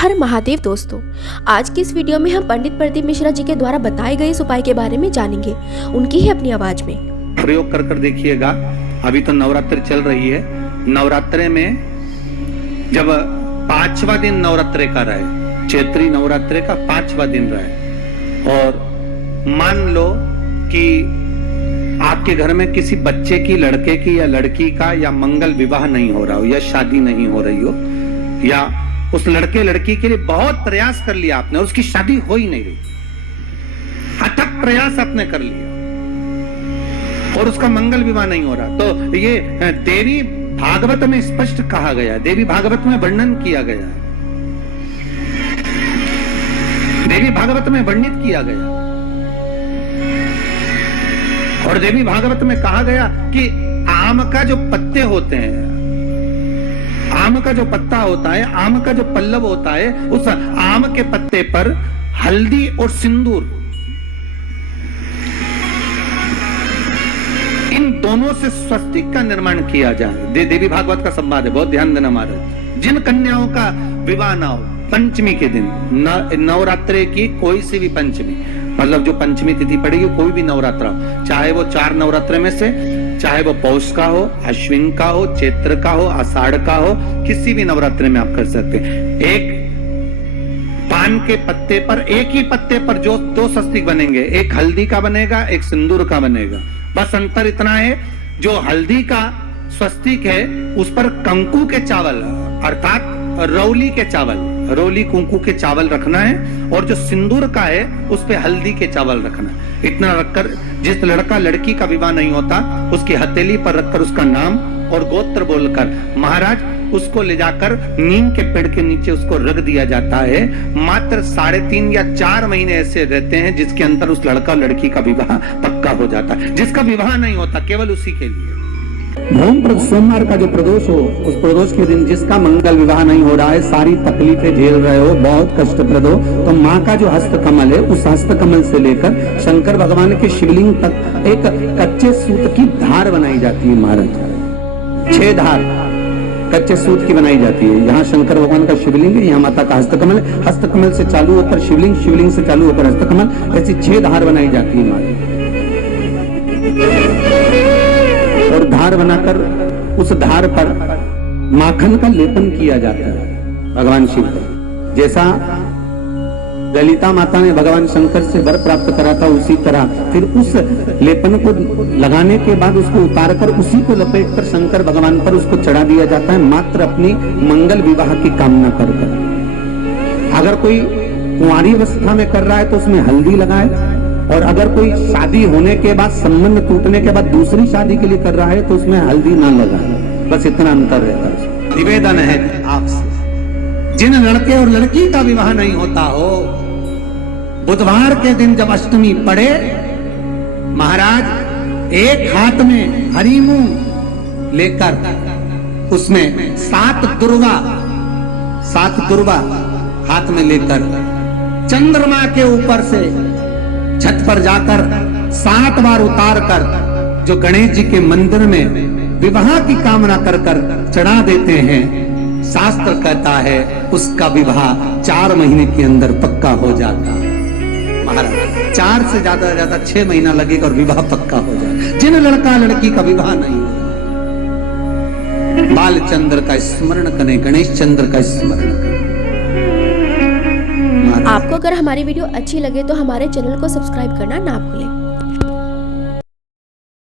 हर महादेव दोस्तों, आज की इस वीडियो में हम पंडित प्रदीप मिश्रा जी के द्वारा बताए गए इस उपाय के बारे में जानेंगे, उनकी ही अपनी आवाज में। प्रयोग कर देखिएगा। अभी तो नवरात्रि चल रही है। नवरात्रे में जब 5वां दिन नवरात्रे का रहे, चैत्री नवरात्रे का 5वां दिन रहे, और मान लो कि आपके घर में किसी बच्चे की, लड़के की या लड़की का या मंगल विवाह नहीं हो रहा हो, या शादी नहीं हो रही हो, या उस लड़के लड़की के लिए बहुत प्रयास कर लिया आपने, उसकी शादी हो ही नहीं रही, अथक प्रयास आपने कर लिया और उसका मंगल विवाह नहीं हो रहा, तो ये देवी भागवत में स्पष्ट कहा गया है, देवी भागवत में वर्णन किया गया है, देवी भागवत में वर्णित किया गया। और देवी भागवत में कहा गया कि आम का जो पत्ते होते हैं, आम का जो पत्ता होता है, आम का जो पल्लव होता है, उस आम के पत्ते पर हल्दी और सिंदूर, इन दोनों से स्वस्तिक का निर्माण किया जाए। देवी भागवत का संवाद है, बहुत ध्यान देना महाराज। जिन कन्याओं का विवाह ना हो पंचमी के दिन, नवरात्रे की कोई सी भी पंचमी, मतलब जो पंचमी तिथि पड़ेगी, कोई भी नवरात्रा हो, चाहे वो 4 नवरात्रे में से, चाहे वो पौष का हो, अश्विन का हो, चैत्र का हो, आषाढ़ का हो, किसी भी नवरात्रे में आप कर सकते हैं। एक पान के पत्ते पर, एक ही पत्ते पर जो 2 स्वस्तिक बनेंगे, एक हल्दी का बनेगा, एक सिंदूर का बनेगा। बस अंतर इतना है, जो हल्दी का स्वस्तिक है उस पर कंकु के चावल, अर्थात रौली के चावल, रौली कुंकू के चावल रखना है, और जो सिंदूर का है उस पे हल्दी के चावल रखना है। इतना रखकर जिस लड़का लड़की का विवाह नहीं होता, उसकी हथेली पर रखकर उसका नाम और गोत्र बोलकर महाराज उसको ले जाकर नीम के पेड़ के नीचे उसको रख दिया जाता है। मात्र 3.5 या 4 महीने ऐसे रहते हैं जिसके अंदर उस लड़का लड़की का विवाह पक्का हो जाता है। जिसका विवाह नहीं होता केवल उसी के लिए। भौम सोमवार का जो प्रदोष हो, उस प्रदोष के दिन जिसका मंगल विवाह नहीं हो रहा है, सारी तकलीफें झेल रहे हो, बहुत कष्टप्रद हो, तो माँ का जो हस्त कमल है, उस हस्त कमल से लेकर शंकर भगवान के शिवलिंग तक एक कच्चे सूत की धार बनाई जाती है महाराज। 6 धार कच्चे सूत की बनाई जाती है। यहाँ शंकर भगवान का शिवलिंग है, यहाँ माता का हस्तकमल है, हस्तकमल से चालू होकर शिवलिंग, शिवलिंग से चालू होकर हस्तकमल, ऐसी 6 धार बनाई जाती है महाराज। और धार बनाकर उस धार पर माखन का लेपन किया जाता है भगवान शिव को। जैसा ललिता माता ने भगवान शंकर से वर प्राप्त करा था, उसी तरह फिर उस लेपन को लगाने के बाद उसको उतारकर उसी को लपेटकर शंकर भगवान पर उसको चढ़ा दिया जाता है, मात्र अपनी मंगल विवाह की कामना कर। अगर कोई कुंवारी अवस्था में कर रहा है तो उसमें हल्दी लगाए, और अगर कोई शादी होने के बाद, संबंध टूटने के बाद दूसरी शादी के लिए कर रहा है तो उसमें हल्दी ना लगाए। बस इतना अंतर रहता है। निवेदन है आपसे, जिन लड़के और लड़की का विवाह नहीं होता हो, बुधवार के दिन जब अष्टमी पड़े, महाराज एक हाथ में हरी मूंग लेकर, उसमें 7 दुर्वा हाथ में लेकर, चंद्रमा के ऊपर से छत पर जाकर 7 बार उतार कर जो गणेश जी के मंदिर में विवाह की कामना कर चढ़ा देते हैं, शास्त्र कहता है उसका विवाह 4 महीने के अंदर पक्का हो जाता है महाराज। 4 से ज्यादा 6 महीना लगेगा और विवाह पक्का हो जाए। जिन लड़का लड़की का विवाह नहीं हो, बाल चंद्र का स्मरण करें, गणेश चंद्र का स्मरण करें। आपको अगर हमारी वीडियो अच्छी लगे तो हमारे चैनल को सब्सक्राइब करना ना भूलें।